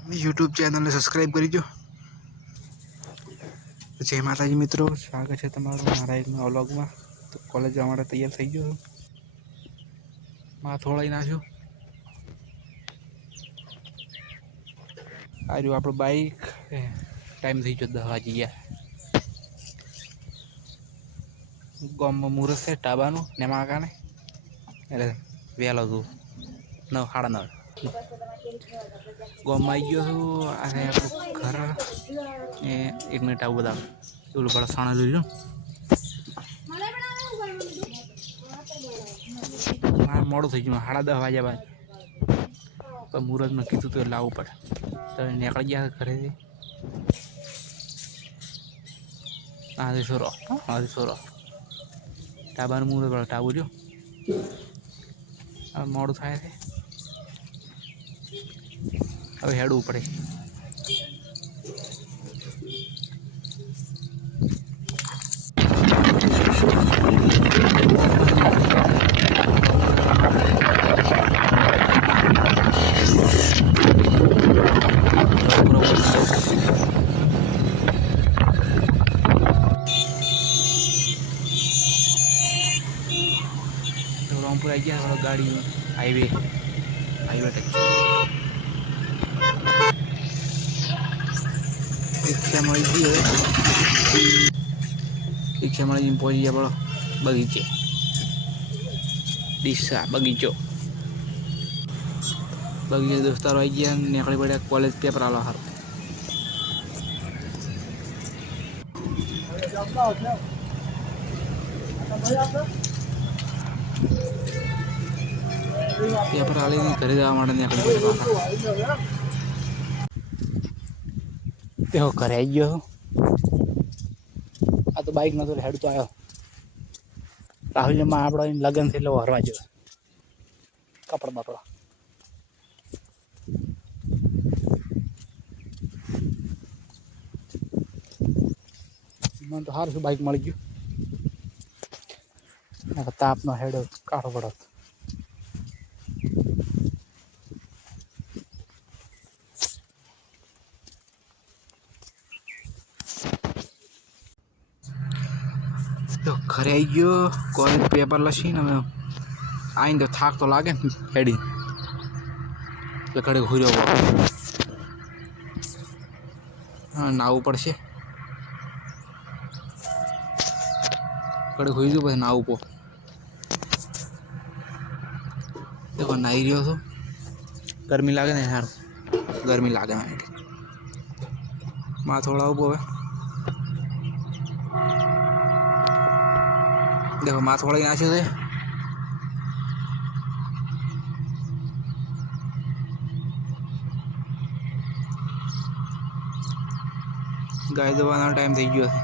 YouTube channel ने सब्सक्राइब करीजो। जय माताजी मित्रों, स्वागत है तमाરું મારા એક નવા વ્લોગમાં। તો કોલેજ જવા માટે તૈયાર થઈ ગયો છું। માથું વળાઈ નાખ્યું। આ રહ્યું આપણું બાઈક। ટાઈમ થઈ ગયો 10 વાગી ગયા। ગામમાં મુહૂર્ત છે ટાબાનું ને એમાં કાને એટલે વહેલો છું 9:30 ગામમાં આવી ગયો છું। અને આપણું ઘર એ 1 મિનિટ આવું બધા પેલું પણ સાણા જોઈ લો। મારે મોડું થઈ ગયું 10:30 વાગ્યા બાદ પણ મુહૂર્તમાં કીધું તો લાવવું પડે તો નીકળી ગયા ઘરેથી। આજે સોરો ટાબાનું મુહૂર્ત પડે ટાબુ જો હવે મોડું થાય છે। હવે હેડવું પડે। रामपुर आई गया गाड़ी हाईवे टच रिक्शा मળી ગઈ। રિક્ષા મળી પહોંચી ગયા બોલો બગીચે ડીસા બગીચો દોસ્તારો આવી ગયા નીકળી પડ્યા કોલેજ પેપર આલો હારું। पेपर आले घरे जवा माटे નીકળી પડ્યા। देखो घरे आई गयो। आ तो बाइक नतो हेड तो आयो राहुल में आपड़ा लगन थे लो हरवा जो कपड़ा बपड़ा मन तो हार से बाइक मળી ગયું। तापनो हेड काढो पड़त। तो घरे आई गयो कॉलेज पेपर लसी ने आई तो थाक तो लागे हेडी तो घड़े हुई हाँ नाव पड़े कड़े हुई गयो नाव को देखो नाई रियो तो गर्मी लागे ने यार गर्मी लागे माँ थोड़ा उबो देखो माथ वળી નાખ્યું છે। ગાય દોવાનો ટાઈમ થઈ ગયો છે।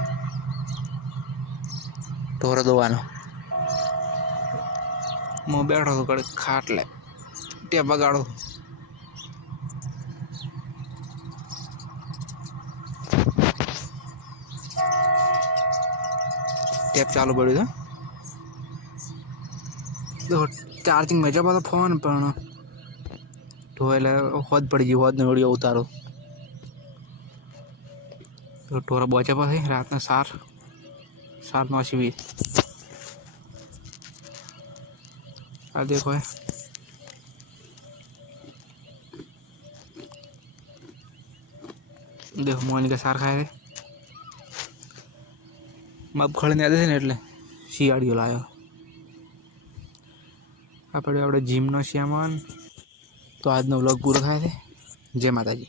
ઢોર દોવાનો હું બેઠો તો કડે ખાટલે ટેપ વગાડો ટેપ ચાલુ પડ્યું છે। देखो चार्जिंग में जब फोन पर होद पड़ी गई होद ने वीडियो उतारो तो टोरा बचा पास रात ने 7:20 आ देखो है देखो मोनी का सार खाए मगफળી ને આદે છે ને એટલે શિયાળીઓ લાયો। આપણે જીમનો શ્યામન તો આજનો વ્લોગ પૂરો થાય છે। જય માતાજી।